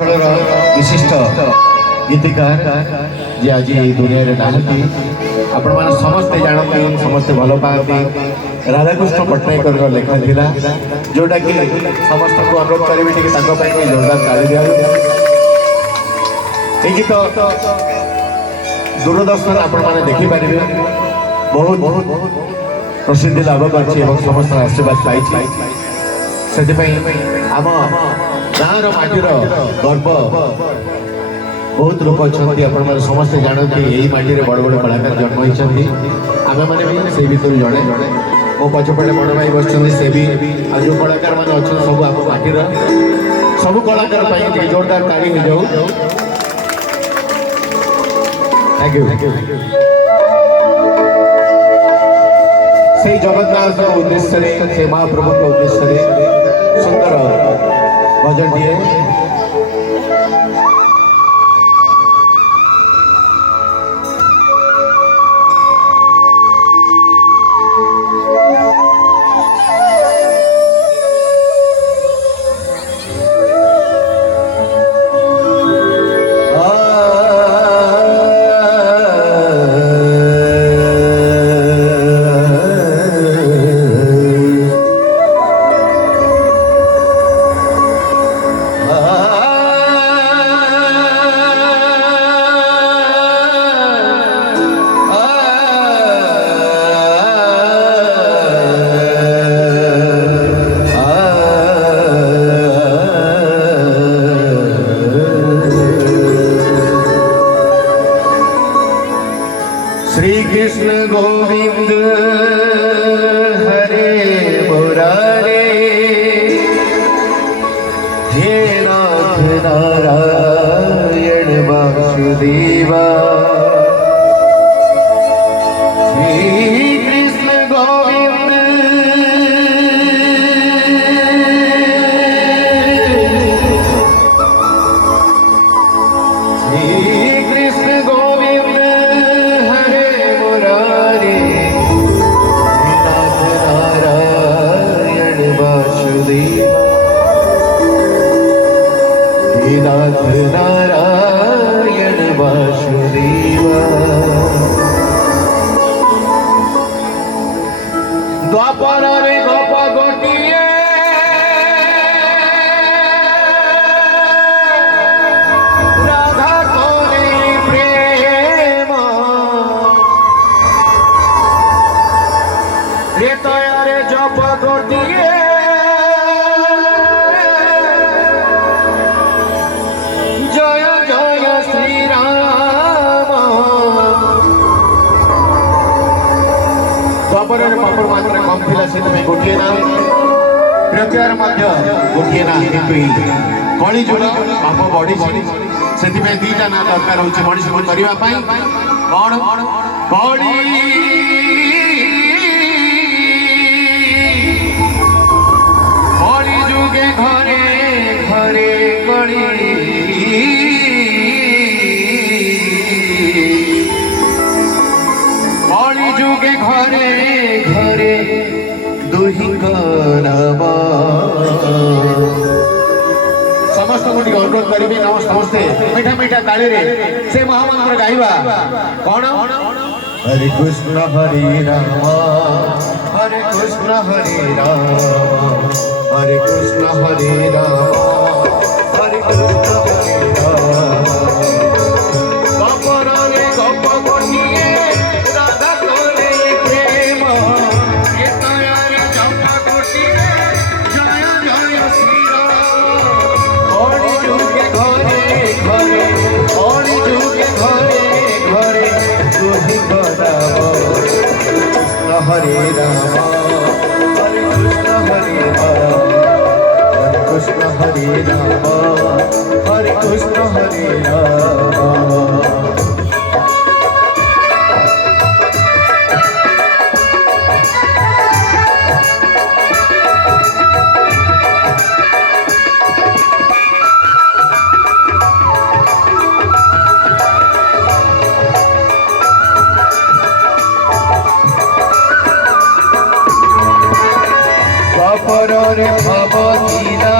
विशिष्ट गीतिकार जी आज दुनिया रे नाहती आपण माने समस्ते जानती समस्ते भल पाती राधाकृष्ण पट्टनायक लेखा थिला जोटा कि समस्त को अनुरोध करेबी कि ताको पई कोई जोरदार ताली दिया ए गीत दूरदर्शन आपण माने देखि पारिबे बहुत प्रसिद्धि लाभ करछि एवं समस्त आशीर्वाद पाइछि सेति पई आम गाँव माटीर गर्व बहुत लोग अच्छा अपन समस्ते जानते यही माटी में बड़ बड़ कलाकार जन्म होती आम मैंने से भर जड़े मो पछपटे बड़ भाई बस से भी आज जो कलाकार मैंने अच्छा सब आम माटीर सब कलाकार जोरदार ताली हो जाऊ। थैंक यू से जगन्नाथ उद्देश्य से महाप्रभु के उद्देश्य सुंदर भजन दिए श्री कृष्ण गोविंद हरे मुरारे हे नाथ नारायण वासुदेवा श्री कृष्ण गोविंद श्री कृष्ण गोविंद नाथ नारायण वासुदेवा द्वापर रे गोप गोटिए राधा कोरी प्रेम रे तयारे जप गोटिए पापर मात्रा कम थिला से तुम्हें गोटे ना प्रचार गोटे ना किंतु कली जुग पाप बढ़ी से दीटा ना दरकार होची मनीष को करबा पई कोन कली कली जुगे घरे घरे कली कली जुगे घरे घरे दुही नाम समस्त को अनुरोध करी समस्ते मीठा मीठा ताली से महामंत्र गाइबा कौन हरे कृष्ण हरे राम हरे कृष्ण हरे राम हरे कृष्ण हरे राम हरे कृष्ण हरे राम हरे राम हरे कृष्ण हरे राम हरे कृष्ण हरे राम पर भवतीरा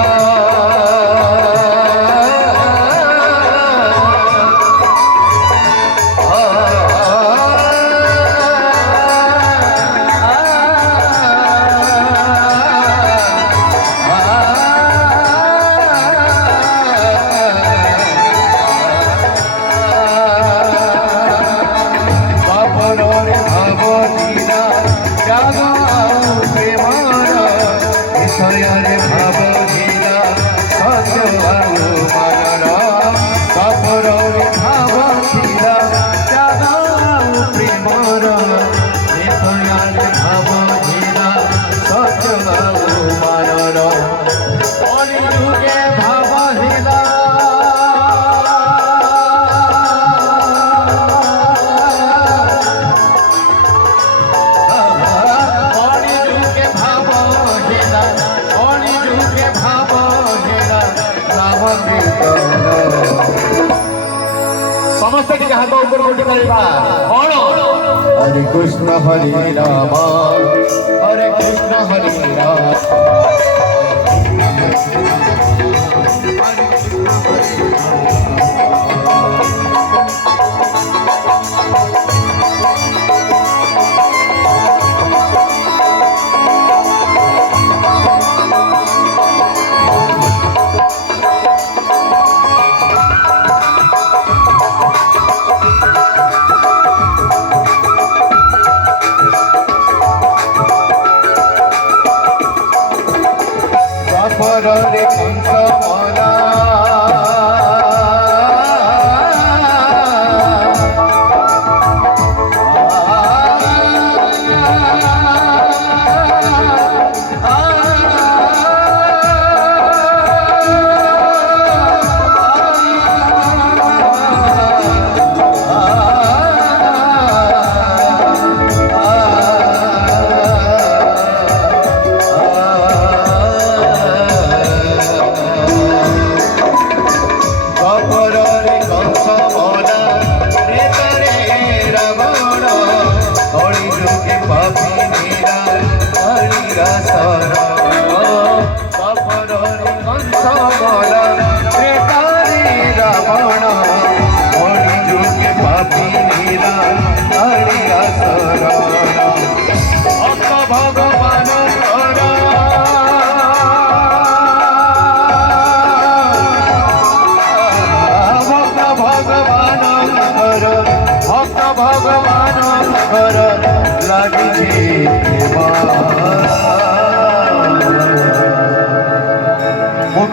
ସମସ୍ତେ ଟିକେ ହାତ ଉପର ଉଠି ପାରିବା କଣ ହରେ କୃଷ୍ଣ ହରେ ରାମ ହରେ କୃଷ୍ଣ ହରେ ରାମ रे कंस मोला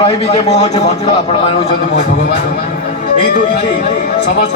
कहि जे मो भक्त आपण मान मो भगवान यही दुई समस्त